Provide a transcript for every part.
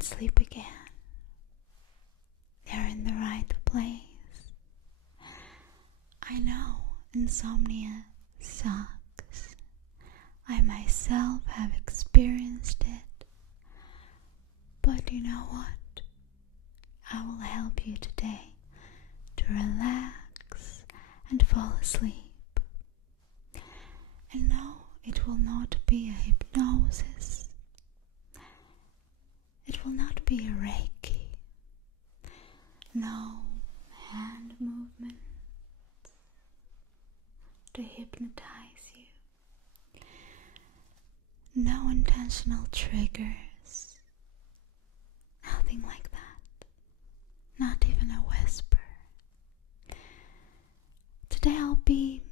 and sleep again. They're in the right place. I know insomnia sucks. I myself have experienced it. But you know what? I will help you today to relax and fall asleep. And no, it will not be a hypnosis. It will not be a Reiki. No hand movement to hypnotize you. No intentional triggers. Nothing like that. Not even a whisper. Today I'll be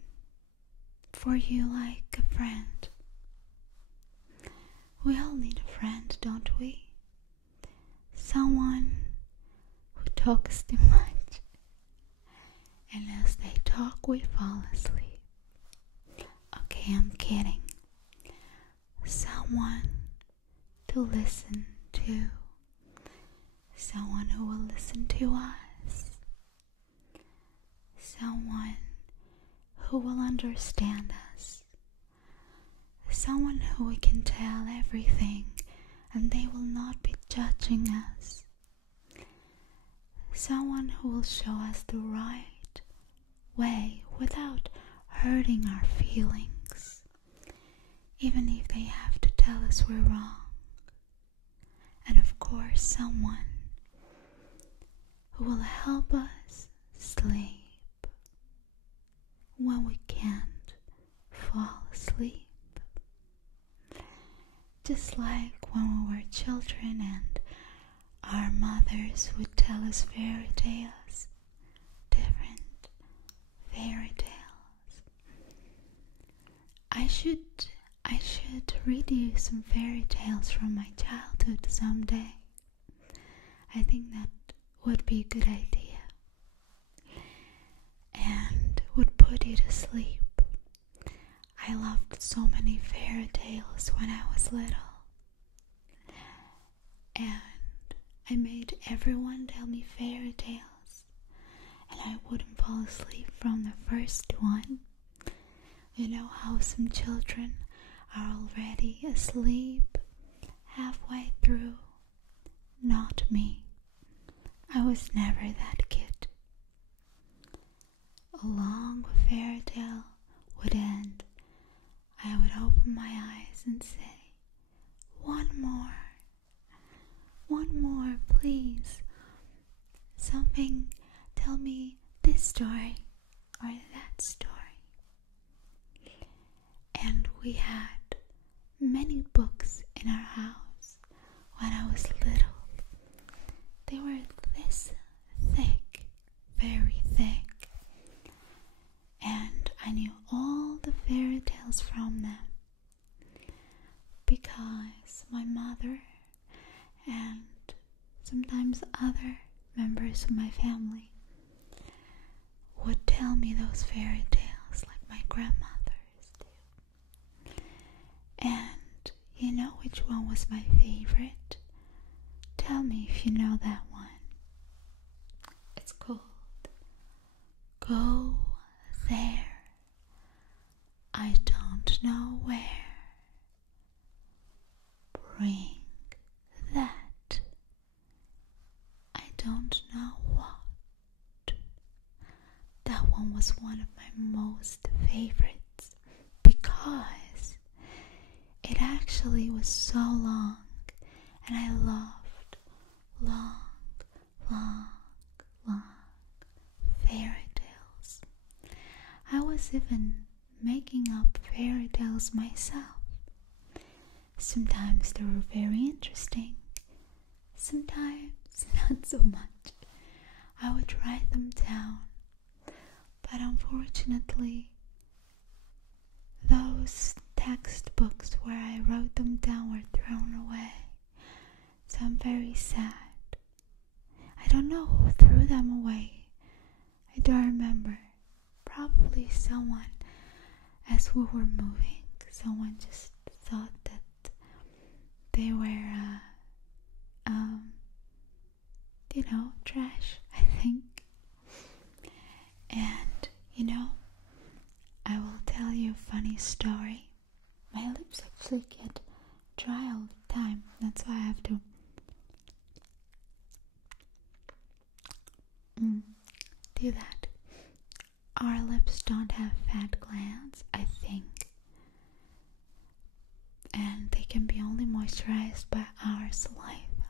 for you like a friend. We all need a friend, don't we? Someone who talks too much, and as they talk we fall asleep. Okay, I'm kidding. Someone to listen to. Someone who will listen to us. Someone who will understand us. Someone who we can tell everything and they will not be judging us. Someone who will show us the right way without hurting our feelings, even if they have to tell us we're wrong. And of course, someone who will help us sleep when we can't fall asleep. Just like when we were children and our mothers would tell us fairy tales, different fairy tales. I should read you some fairy tales from my childhood someday. I think that would be a good idea and would put you to sleep. I loved so many fairy tales when I was little, and I made everyone tell me fairy tales, and I wouldn't fall asleep from the first one. You know how some children are already asleep halfway through? Not me. I was never that kid. A long fairy tale would end. I would open my eyes and say, one more, please. Something, tell me this story or that story. And we had many books in our house when I was little. They were this thick, very thick. And I knew all the fairy tales from them because my mother and sometimes other members of my family would tell me those fairy tales like my grandmothers do. And you know which one was my favorite? Tell me if you know that one. It's called Go There, I Don't Know Where. Bring that, I don't know what. That one was one of my most favorites because it actually was so long, and I loved long fairy tales. I was even making up fairy tales myself. Sometimes they were very interesting, sometimes not so much. I would write them down, but unfortunately those textbooks where I wrote them down were thrown away, so I'm very sad. I don't know who threw them away. I don't remember. Probably someone, as we were moving, someone just thought that they were trash, I think. And, I will tell you a funny story. My lips actually get dry all the time. That's why I have to do that. Our lips don't have fat glands, I think. And they can be only moisturized by our saliva.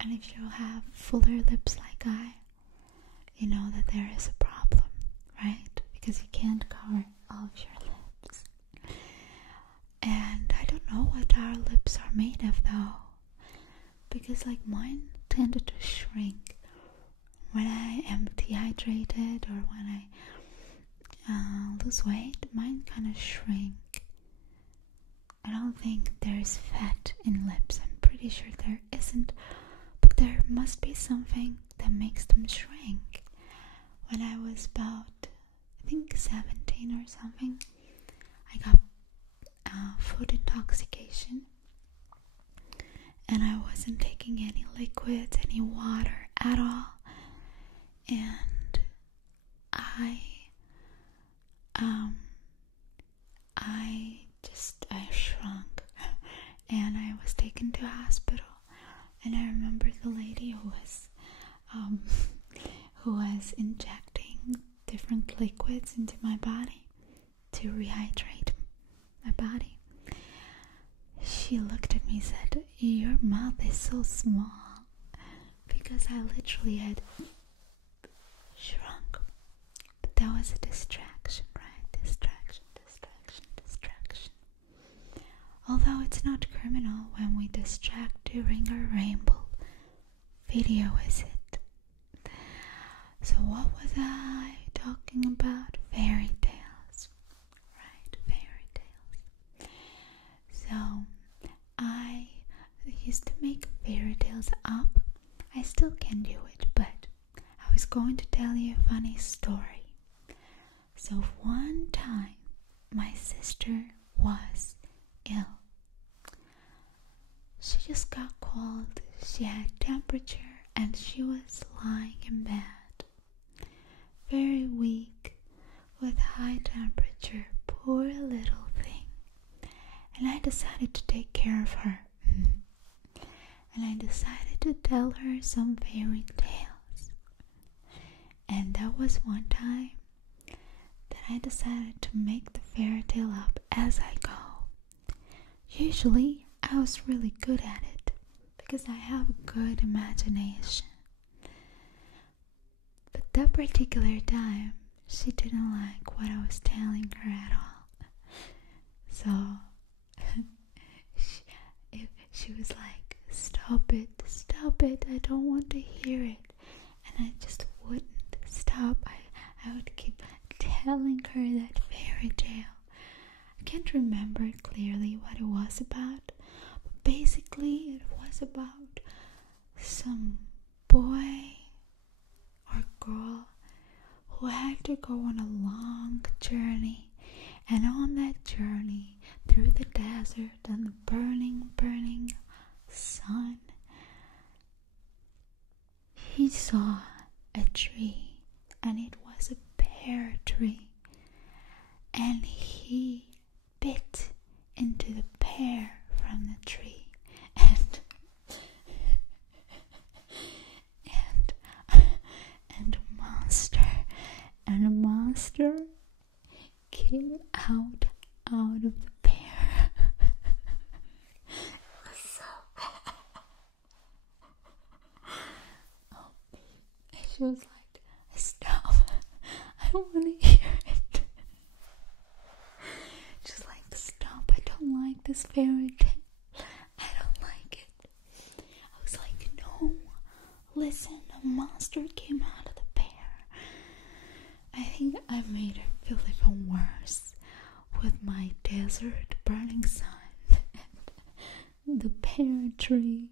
And if you have fuller lips like I, you know that there is a problem, right? Because you can't cover all of your lips. And I don't know what our lips are made of though. Because mine tended to shrink when I am dehydrated or when I lose weight. Mine kind of shrink. I don't think there's fat in lips. I'm pretty sure there isn't. But there must be something that makes them shrink. When I was about, I think 17 or something, I got food intoxication. And I wasn't taking any liquids, any water at all. And I shrunk. And I was taken to a hospital. And I remember the lady who was injecting different liquids into my body to rehydrate my body. She looked at me and said, "Your mouth is so small," because I literally had shrunk. But that was a distraction, right? Distraction. Although it's not criminal when we distract during a ramble video, is it? So what was I talking about? Fairy tales, right? Fairy tales. So I used to make fairy tales up. I still can do it, but I was going to tell you a funny story. So one time my sister was ill. She just got cold, she had temperature, and she was lying in bed. Very weak, with high temperature, poor little thing. And I decided to take care of her. And I decided to tell her some fairy tales. And that was one time that I decided to make the fairy tale up as I go. Usually, I was really good at it because I have a good imagination. But that particular time, she didn't like what I was telling her at all. So she was like, stop it, I don't want to hear it. And I just wouldn't stop. I would keep telling her that fairy tale. I can't remember clearly what it was about. Basically, it was about some boy or girl who had to go on a long journey, and on that journey through the desert and the burning sun, he saw a tree, and it was a pear tree, and he bit into the pear from the tree, and a monster came out of the pear. It was so bad. And she was like, stop, I don't want to hear it. She's like, stop, I don't like this fairy tale. I don't like it. I was like, no, listen, a monster came out of the pear. I think I made her feel even worse with my desert burning sun and the pear tree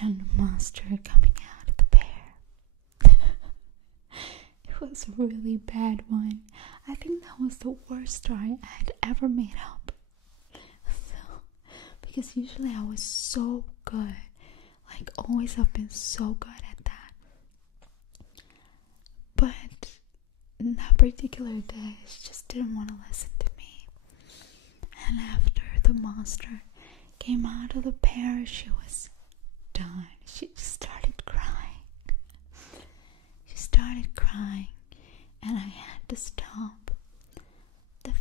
and the monster coming out of the pear. It was a really bad one. I think that was the worst story I had ever made up. So, because usually I was so good. Like, always have been so good at that. But that particular day, she just didn't want to listen to me. And after the monster came out of the pear, she was done. She just started crying. She started crying, and I had to stop the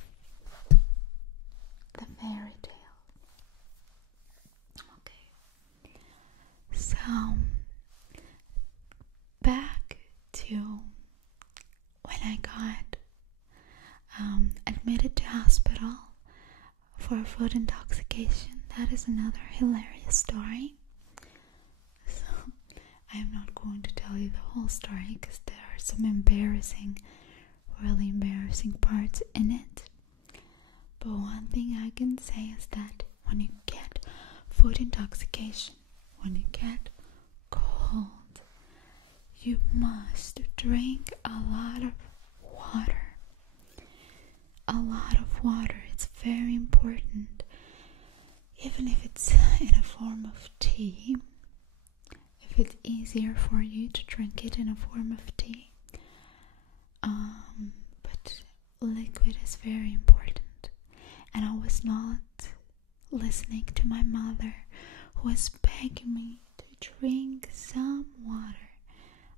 fairy tale. Okay. So, back to when I got admitted to hospital for food intoxication. That is another hilarious story. So, I am not going to tell you the whole story because there are some really embarrassing parts in it. But one thing I can say is that when you get food intoxication, when you get cold, you must drink a lot of water. A lot of water. It's very important. Even if it's in a form of tea, if it's easier for you to drink it in a form of tea. But liquid is very important. And I was not listening to my mother, who was begging me to drink some water.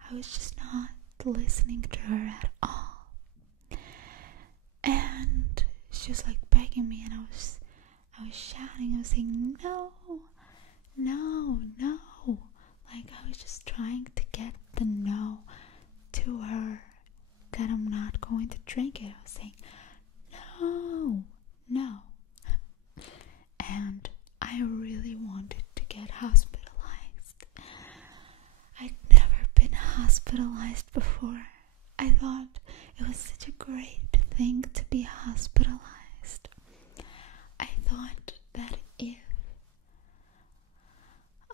I was just not listening to her at all. And she was like begging me, and I was shouting. I was saying, no, no, no. Like, I was just trying to get the no to her, that I'm not going to drink it. I was saying, no, no. And I really wanted to get hospitalized. I'd never been hospitalized before. I thought it was such a great thing to be hospitalized. I thought that if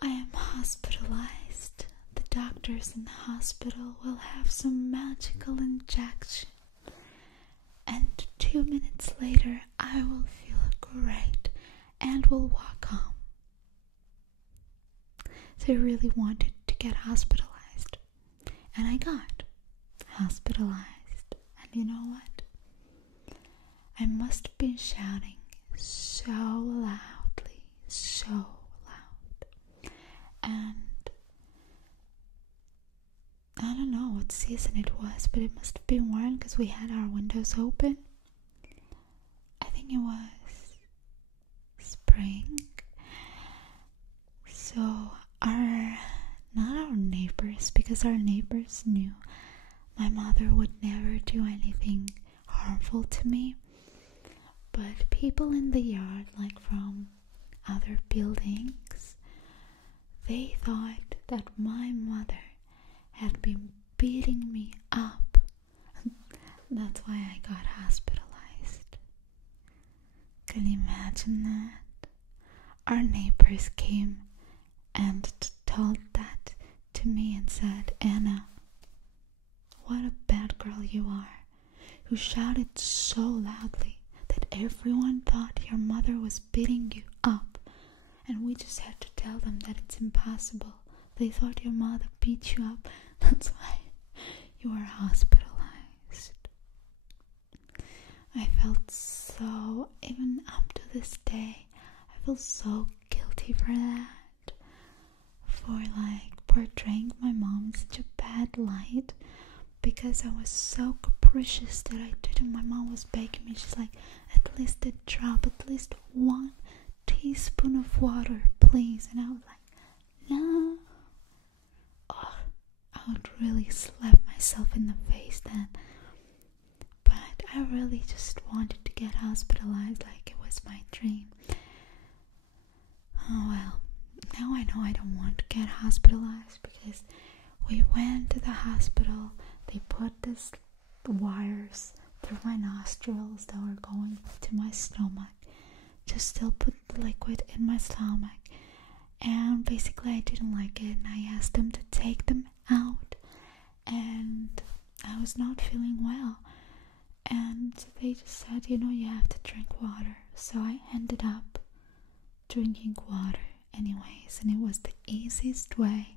I am hospitalized, the doctors in the hospital will have some magical injection, and 2 minutes later I will feel great and will walk home. So I really wanted to get hospitalized, and I got hospitalized. And you know what? I must have been shouting so loudly, so loud. And I don't know what season it was, but it must have been warm because we had our windows open. I think it was spring. So not our neighbors, because our neighbors knew my mother would never do anything harmful to me. But people in the yard, like from other buildings, they thought that my mother had been beating me up. That's why I got hospitalized. Can you imagine that? Our neighbors came and told that to me and said, Anna, what a bad girl you are. You shouted so loudly that everyone thought your mother was beating you up, and we just had to tell them that it's impossible. They thought your mother beat you up. That's why you were hospitalized. I felt so, even up to this day, I feel so guilty for that. For like portraying my mom in such a bad light, because I was so capricious that I didn't. My mom was begging me. She's like, at least a drop, at least 1 teaspoon of water, please. And I was like, no. Oh, I would really slap myself in the face then. But I really just wanted to get hospitalized, like it was my dream. Oh well, now I know I don't want to get hospitalized, because we went to the hospital. They put these wires through my nostrils that were going to my stomach to still put the liquid in my stomach. And basically I didn't like it, and I asked them to take them out, and I was not feeling well. And they just said, you have to drink water. So I ended up drinking water, anyways, and it was the easiest way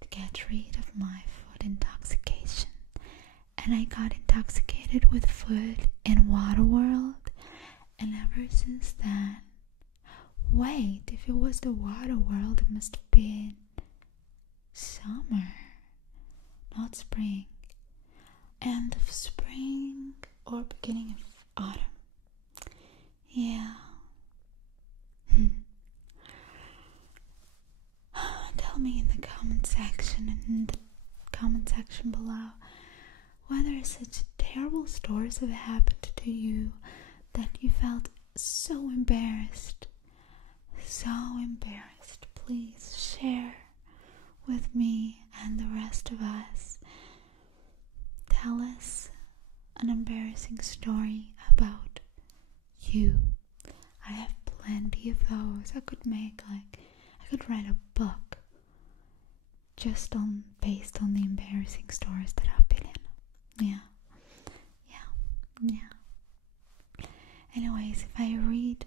to get rid of my food intoxication. And I got intoxicated with food in Waterworld, and ever since then, wait, if it was the Waterworld, it must have been summer, not spring. End of spring or beginning of autumn. Yeah. Tell me in the comment section below whether such terrible stories have happened to you that you felt so embarrassed. Please share with me and the rest of us. Tell us an embarrassing story about you. I have plenty of those. I could write a book just based on the embarrassing stories that I've been in. Yeah. Anyways, if I read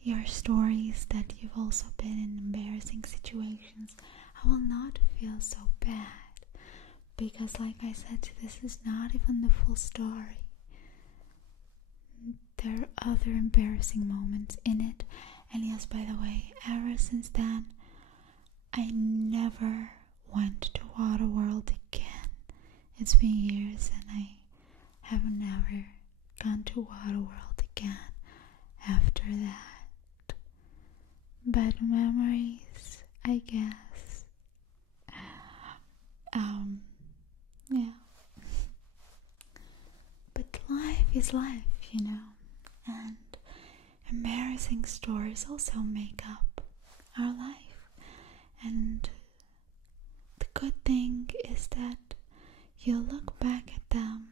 your stories that you've also been in embarrassing situations, I will not feel so bad, because like I said, this is not even the full story. There are other embarrassing moments in it. And yes, by the way, ever since then, I never went to Waterworld again. It's been years and I have never gone to Waterworld again after that. But memories, I guess. Yeah. But life is life, and embarrassing stories also make up our life. And the good thing is that you look back at them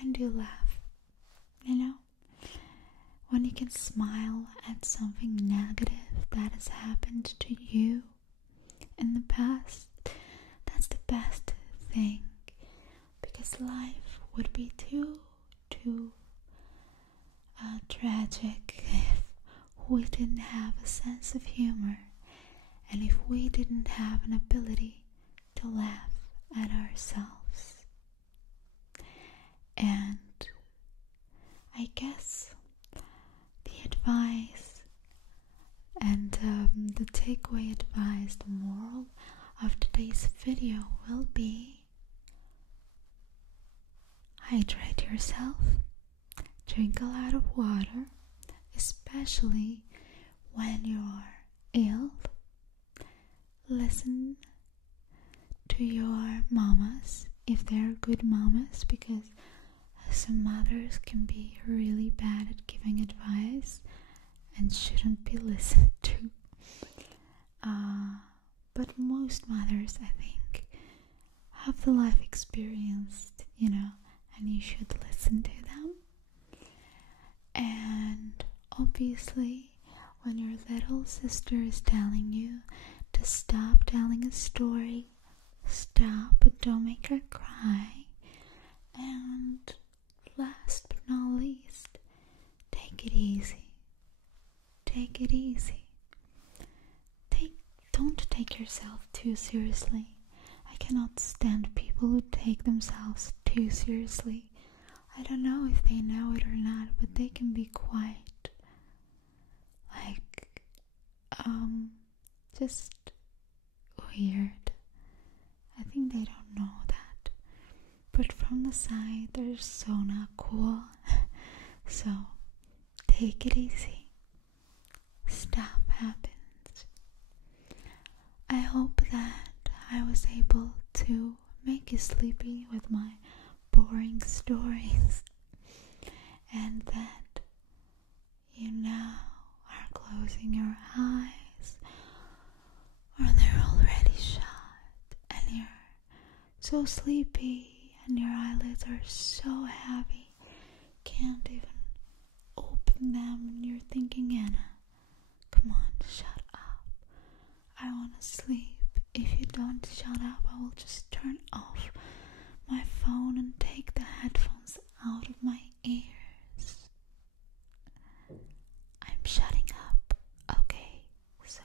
and you laugh. When you can smile at something negative that has happened to you in the past, that's the best thing, because life would be too tragic if we didn't have a sense of humor, and if we didn't have an ability to laugh at ourselves. And I guess the advice and the takeaway advice, the moral of today's video will be: hydrate yourself, drink a lot of water, especially when you are ill. Listen to your mamas if they're good mamas, because some mothers can be really bad at giving advice and shouldn't be listened to. But most mothers, I think, have the life experience, and you should listen to them. And obviously, when your little sister is telling you to stop telling a story, stop, but don't make her cry. And last but not least, take it easy. Take it easy. Don't take yourself too seriously. I cannot stand people who take themselves too seriously. I don't know if they know it or not, but they can be quite just weird. I think they don't know that, but from the side they're so not cool. So take it easy. Stuff happens. I hope that I was able to make you sleepy with my boring stories, and that you now are closing your eyes, or they're already shut, and you're so sleepy and your eyelids are so heavy, can't even open them, and you're thinking, Anna, come on, shut up. I want to sleep. If you don't shut up, I will just turn off my phone and take the headphones out of my ears. I'm shutting up. Okay, so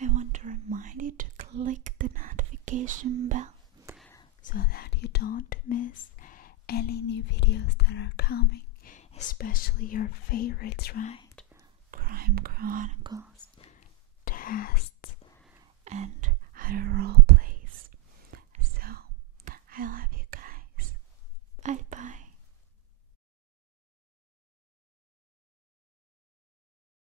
I want to remind you to click the notification bell so that you don't miss any new videos that are coming, especially your favorites, right? Crime Chronicles,